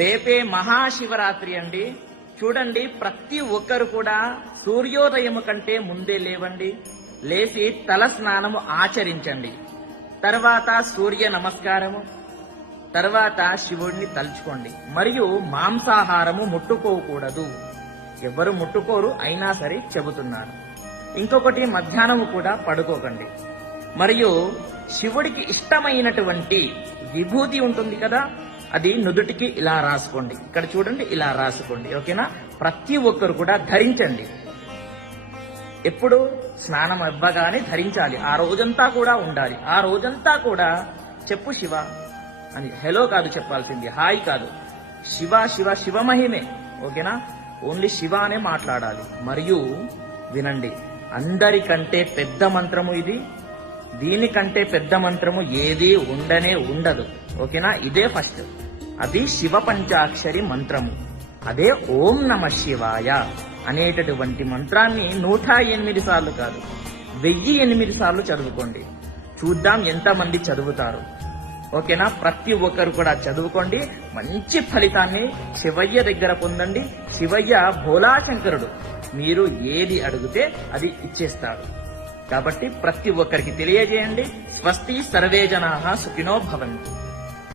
రేపే మహాశివరాత్రి అండి చూడండి ప్రతి ఒక్కరు కూడా సూర్యోదయం కంటే ముందే లేవండి లేచి తల స్నానము ఆచరించండి తర్వాత సూర్య నమస్కారము తర్వాత శివుడిని తలుచుకోండి మరియు మాంసాహారము ముట్టుకోకూడదు ఎవరు ముట్టుకోరు అయినా సరే చెబుతున్నాను ఇంకొకటి మధ్యాహ్నము కూడా పడుకోకండి మరియు శివుడికి ఇష్టమైనటువంటి విభూతి ఉంటుంది కదా అది నుదుటికి ఇలా రాసుకోండి ఇక్కడ చూడండి ఇలా రాసుకోండి ఓకేనా ప్రతి ఒక్కరు కూడా ధరించండి ఎప్పుడు స్నానం అవ్వగానే ధరించాలి ఆ రోజంతా కూడా ఉండాలి ఆ రోజంతా కూడా చెప్పు శివ అని హలో కాదు చెప్పాల్సింది హాయ్ కాదు శివ శివ శివమహిమే ఓకేనా ఓన్లీ శివ అనే మాట్లాడాలి మరియు వినండి అందరికంటే పెద్ద మంత్రము ఇది దీనికంటే పెద్ద మంత్రము ఏది ఉండనే ఉండదు ఓకేనా ఇదే ఫస్ట్ అది శివ పంచాక్షరి మంత్రము అదే ఓం నమ శివాయ అనేటటువంటి మంత్రాన్ని నూట ఎనిమిది సార్లు కాదు వెయ్యి ఎనిమిది సార్లు చదువుకోండి చూద్దాం ఎంతమంది చదువుతారు ఓకేనా ప్రతి ఒక్కరు కూడా చదువుకోండి మంచి ఫలితాన్ని శివయ్య దగ్గర పొందండి శివయ్య భోలాశంకరుడు మీరు ఏది అడిగితే అది ఇచ్చేస్తాడు కాబట్టి ప్రతి ఒక్కరికి తెలియజేయండి స్వస్తి సర్వే జనా సుఖినో భవంతి